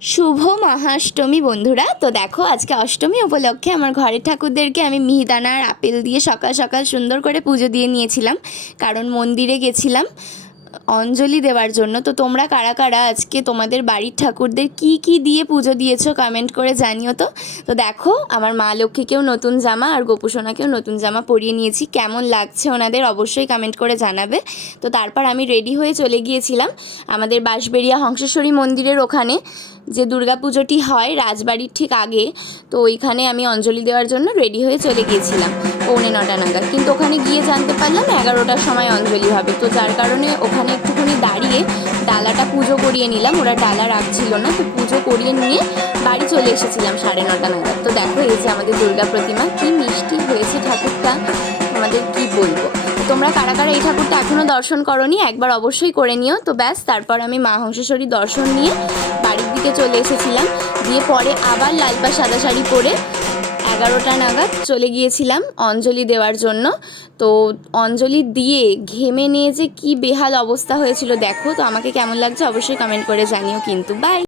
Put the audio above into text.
শুভ মহাষ্টমী বন্ধুরা। তো দেখো, আজকে অষ্টমী উপলক্ষে আমার ঘরের ঠাকুরদেরকে আমি মিহিদানা আর আপেল দিয়ে সকাল সকাল সুন্দর করে পুজো দিয়ে নিয়েছিলাম, কারণ মন্দিরে গেছিলাম অঞ্জলি দেওয়ার জন্য। তো তোমরা কারা কারা আজকে তোমাদের বাড়ির ঠাকুরদের কি কি দিয়ে পুজো দিয়েছো কমেন্ট করে জানিও। তো তো দেখো, আমার মা লক্ষ্মীকেও নতুন জামা আর গোপুসোনাকেও নতুন জামা পরিয়ে নিয়েছি। কেমন লাগছে ওনাদের অবশ্যই কমেন্ট করে জানাবে। তো তারপর আমি রেডি হয়ে চলে গিয়েছিলাম আমাদের বাঁশবেড়িয়া হংসেশ্বরী মন্দিরের ওখানে, যে দুর্গাপুজোটি হয় রাজবাড়ির ঠিক আগে। তো ওইখানে আমি অঞ্জলি দেওয়ার জন্য রেডি হয়ে চলে গিয়েছিলাম 9:45 নাগাদ। কিন্তু ওখানে গিয়ে জানতে পারলাম 11টার সময় অঞ্জলি হবে। তো যার কারণে ওখানে একটুখানি দাঁড়িয়ে ডালাটা পুজো করিয়ে নিলাম। ওরা ডালা রাখছিল না, তো পুজো করিয়ে নিয়ে বাড়ি চলে এসেছিলাম 9:30 নাগাদ। তো দেখো, এই যে আমাদের দুর্গা প্রতিমা, কি মিষ্টি হয়েছে ঠাকুরটা, তোমাদের কি বলবো। তোমরা কারা কারা এই ঠাকুরটা এখনও দর্শন করোনি একবার অবশ্যই করে নিও। তো ব্যাস, তারপর আমি মা হংসেশ্বরী দর্শন নিয়ে বাড়ির দিকে চলে এসেছিলাম। দিয়ে পরে আবার লাল পা সাদা শাড়ি পরে 11টা নাগাদ চলে গিয়েছিলাম অঞ্জলি দেওয়ার জন্য। তো অঞ্জলি দিয়ে ঘেমে নিয়ে যে কি বেহাল অবস্থা হয়েছিল দেখো। তো আমাকে কেমন লাগছে অবশ্যই কমেন্ট করে জানিও কিন্তু। বাই।